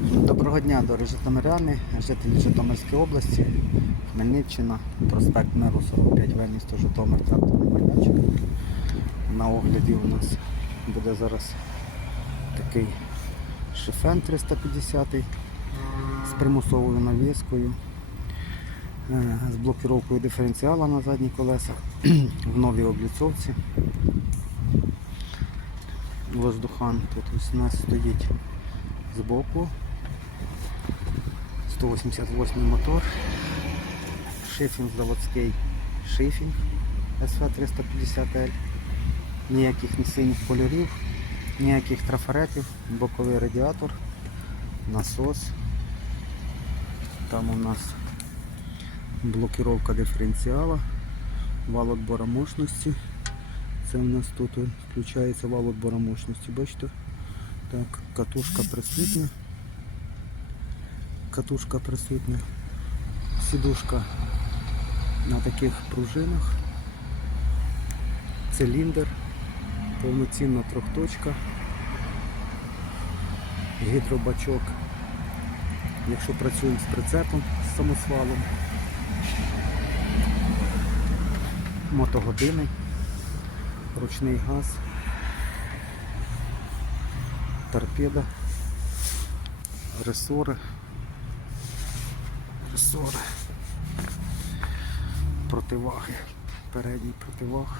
Доброго дня, дорогі житомиряни, жителі Житомирської області, Хмельниччина, проспект Миру 45В, місто Житомир, тракторний. На огляді у нас буде зараз такий шифен 350 з примусовою навіскою, е, з блокіровкою диференціала на задніх колесах в новій обліцовці. Воздухан тут ось у нас стоїть збоку. 188 мотор. Шифінг заводський шифінг SV350L. Ніяких не синіх кольорів, ніяких трафаретів, боковий радіатор, насос. Там у нас блокировка диференціала, вал отбора мощності. Це у нас тут включається вал отбора мощності, бачите? Так, катушка присутня. Катушка присутня. Сідушка на таких пружинах. Циліндр, повноцінна трьохточка, гідробачок, якщо працюємо з прицепом, з самосвалом, мотогодини, ручний газ торпеда, ресори, ресори, противаги, передній противаг,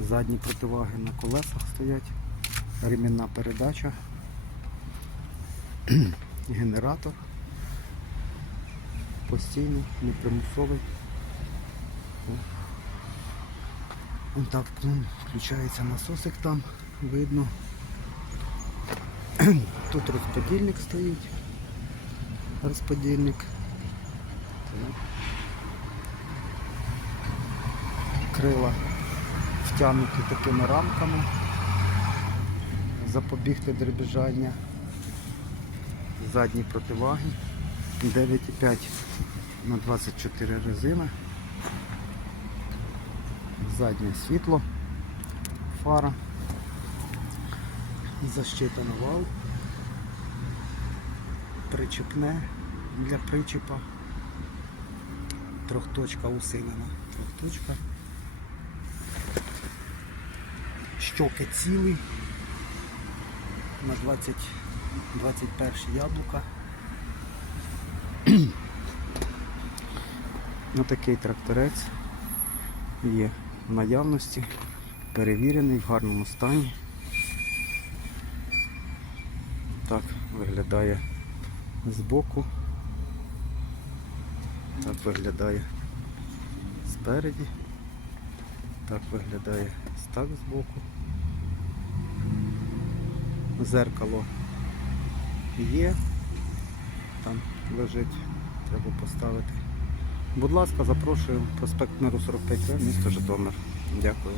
задні противаги на колесах стоять, ремінна передача, генератор, постійний, непримусовий. Ось так включається насосик там, видно. Тут розподільник стоїть. Розподільник. Крила втягнуті такими рамками. Запобігти дребіжання. Задні противаги. 9,5 на 24 резина. Заднє світло, фара защита на вал, причепне для причепа, трьохточка усилена, трьохточка, щоки цілі на 20, 21 яблука. Ось такий тракторець є в наявності, перевірений в гарному стані. Так виглядає збоку. Так виглядає спереді. Так виглядає стак збоку. Зеркало є. Там лежить, треба поставити. Будь ласка, запрошую проспект Миру 45 місто Житомир. Дякую.